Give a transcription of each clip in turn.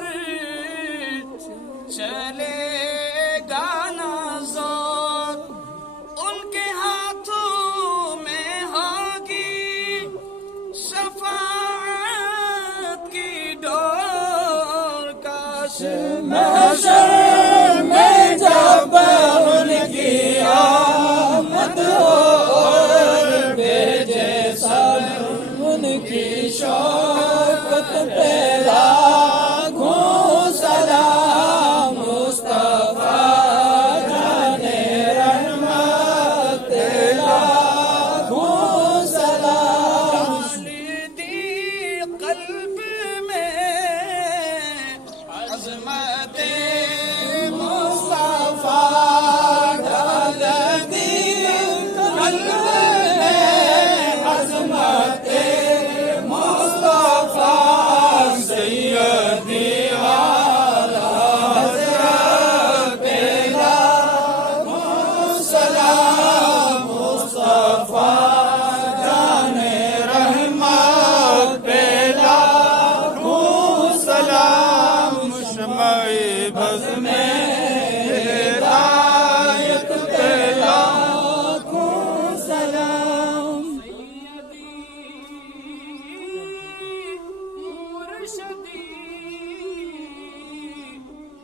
پر چلے گا نا زور، ان کے ہاتھوں میں ہوگی شفاعت کی ڈور، کاش محشر میں جب ان کی آمد ہو اور بھیجے سب ان کی شوقت پہ لاکھوں سلام، مصطفیٰ جانے رحمت پہ لاکھوں سلام۔ دی قلب میں عظمت مصطفیٰ ڈال دی قلب میں عظمت مصطفیٰ، سیدی اعلیٰ حضرت پہ لاکھوں سلام، مصطفیٰ جانے رحمت پہ لاکھوں سلام، شمع بز میں ہدایت پہ لاکھوں سلام۔ مرشدی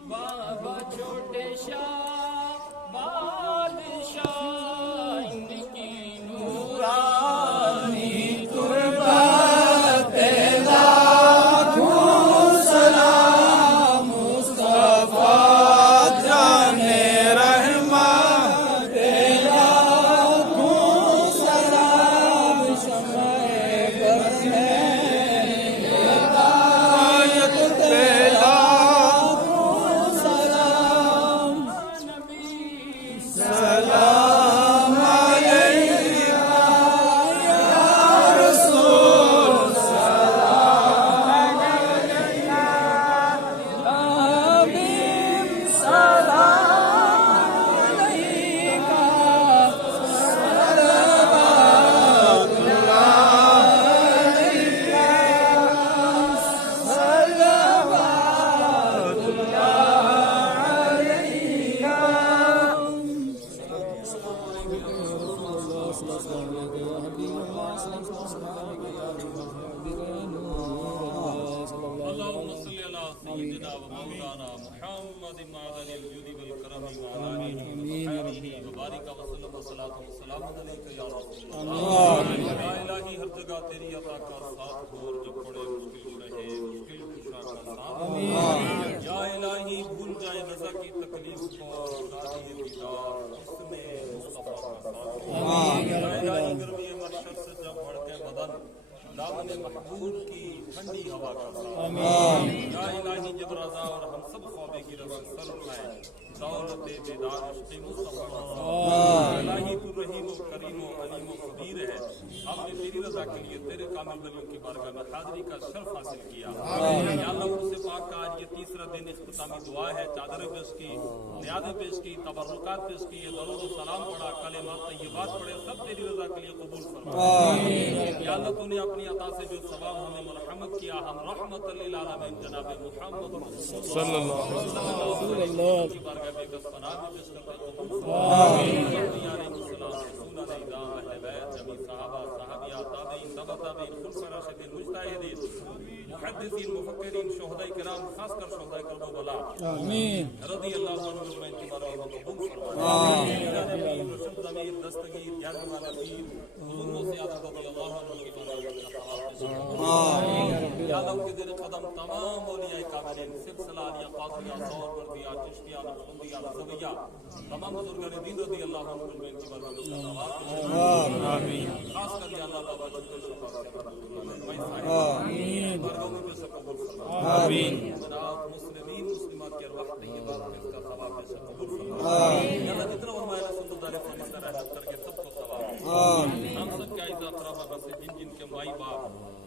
بابا چھوٹے شاہ بادشاہ، ان کی نورانی تربت پہ لاکھوں سلام، مصطفیٰ جانے رحمت پہ لاکھوں سلام، شمع بز میں ہدایت پہ لاکھوں سلام۔ سلام علیکہ یا رسول، سلام علیکہ حبیب، سلام علیکہ صلوات اللہ علیکہ، صلوات اللہ علیکہ۔ اللهم صل على سيدنا ومولانا محمد معدن الجود والكرم وعلى آله وصحبه وبارك وسلم والصلاة والسلام عليك يا رسول الله۔ یا الہی ہر جگہ تیری عطا کا ساتھ ہو، جو پڑے مشکل رہے مشکل کشا کا ساتھ ہو۔ یا الہی بھول جائے نزا کی تکلیف کو، شادی دیدار اس میں مصطفیٰ کا ساتھ ہو۔ یا الہی گرمی محشر سے جب بڑھتے بدن، دامن محبوب کی ٹھنڈی ہوا کا ساتھ۔ یا الہی جب رضا اور ہم سب خوابے کی رضا سر اٹھائے، دولت دیدار عشق مصطفیٰ کا ساتھ۔ الہی تو رحیم و کریم و علیم و خبیر ہے، ہم نے تیری رضا کے لیے تیرے کامل ولیوں کی بارگاہ میں حاضری کا شرف حاصل کیا۔ یا اللہ اس سے پاک کا آج یہ تیسرا دن اختتامی دعا ہے، چادریں پیش کی، نیازیں پیش کی، تبرکات پیش کی، درود و سلام پڑھا، کلمات طیبات پڑھے، سب تیری رضا کے لیے قبول فرما۔ یا اللہ تو نے اپنی عطا سے جو ثواب ہمیں مرحمت کیا، ہم رحمت للعالمین جناب محمد صلی اللہ علیہ وسلم کی بارگاہ میں کس پناہ میں پیش کرتا ہوں۔ آمین۔ علیہ السلام، رسول اعظام، اہل بیت، جمیع صحابہ، صحابیہ، تابعین، تبع تابعین، خلفاء راشدین، مجتہدین، محدثین، مفکرین، شہداء کرام، خاص کر شہداء کربلا رضی اللہ عنہم اجمعین کی بارگاہ میں قبول فرما۔ آمین۔ رشد ضمیر، دستگیر، جان والا پیر، بزرگوں سے عادت رضی اللہ عنہم کی بارگاہ میں ثواب پیش کرنا۔ آمین۔ یا اللہ کے زیر قدم تمام اولیاء کاملین، سلسلہ علیہ، قاضیہ، ثور، وردیہ، چشتیہ، نقشبندیہ، رضویہ، تمام بزرگان دین رضی اللہ عنہم اجمعین کی بارگاہ میں ثواب پیش کرنا۔ آمین۔ خاص کر یا اللہ بابا جنگل شفا سے آمین۔ بارگاہ میں پیش قبول فرما۔ آمین۔ جناب مسلمین مسلمات کی ارواح طیبات میں اس کا ثواب پیش قبول فرما۔ آمین۔ یا اللہ جتنا علماء سنت علیہ فرماتا رحمت کر کے سب کو ثواب۔ آمین۔ ہم سب کے اعزاز اقربا بس جن جن کے مائی باپ